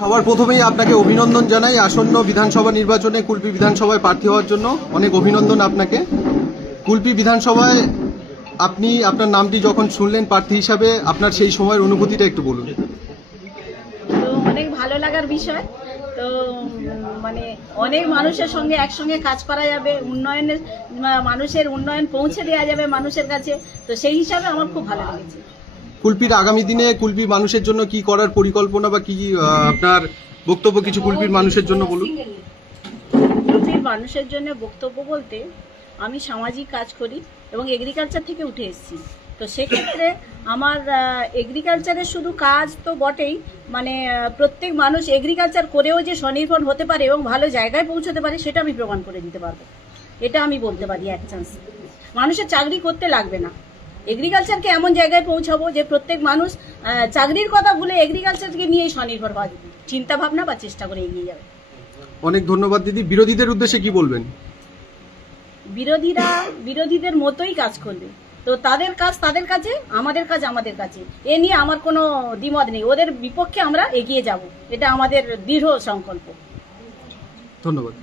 সবার প্রথমেই আপনাকে অভিনন্দন জানাই আসন্ন বিধানসভা নির্বাচনে কুলপি বিধানসভায় প্রার্থী হওয়ার জন্য। অনেক অভিনন্দন আপনাকে। কুলপি বিধানসভায় আপনি আপনার নামটি যখন শুনলেন প্রার্থী হিসাবে, আপনার সেই সময়ের অনুভূতিটা একটু বলুন। তো অনেক ভালো লাগার বিষয়। তো মানে অনেক মানুষের সঙ্গে একসঙ্গে কাজ করা যাবে, উন্নয়নের মানুষের উন্নয়ন পৌঁছে দেওয়া যাবে মানুষের কাছে। তো সেই হিসাবে আমার খুব ভালো লেগেছে। কুলপির আগামী দিনে কুলপি মানুষের জন্য কি করার পরিকল্পনা বা কি আপনার বক্তব্য কিছু কুলপির মানুষের জন্য বলুন। কুলপির মানুষের জন্য বক্তব্য বলতে, আমি সামাজিক কাজ করি এবং এগ্রিকালচার থেকে উঠে এসেছি। তো সেক্ষেত্রে আমার এগ্রিকালচারের শুধু কাজ তো বটেই, মানে প্রত্যেক মানুষ এগ্রিকালচার করেও যে স্বনির্ভর হতে পারে এবং ভালো জায়গায় পৌঁছতে পারে সেটা আমি প্রমাণ করে দিতে পারবো। এটা আমি বলতে পারি এক চান্স। মানুষের চাকরি করতে লাগবে না, এগ্রিকালচারকে এমন জায়গায় পৌঁছাবো যে প্রত্যেক মানুষ চাকরির কথা ভুলে এগ্রিকালচারকে নিয়েই স্বনির্ভর হওয়ার চিন্তা ভাবনা বা চেষ্টা করে এগিয়ে যাবে। অনেক ধন্যবাদ দিদি। বিরোধীদের উদ্দেশ্যে কি বলবেন? বিরোধীদের মতোই কাজ করবে। তো তাদের কাজ তাদের কাছে, আমাদের কাজ আমাদের কাছে। এ নিয়ে আমার কোনো দ্বিমত নেই। ওদের বিপক্ষে আমরা এগিয়ে যাব, এটা আমাদের দৃঢ় সংকল্প। ধন্যবাদ।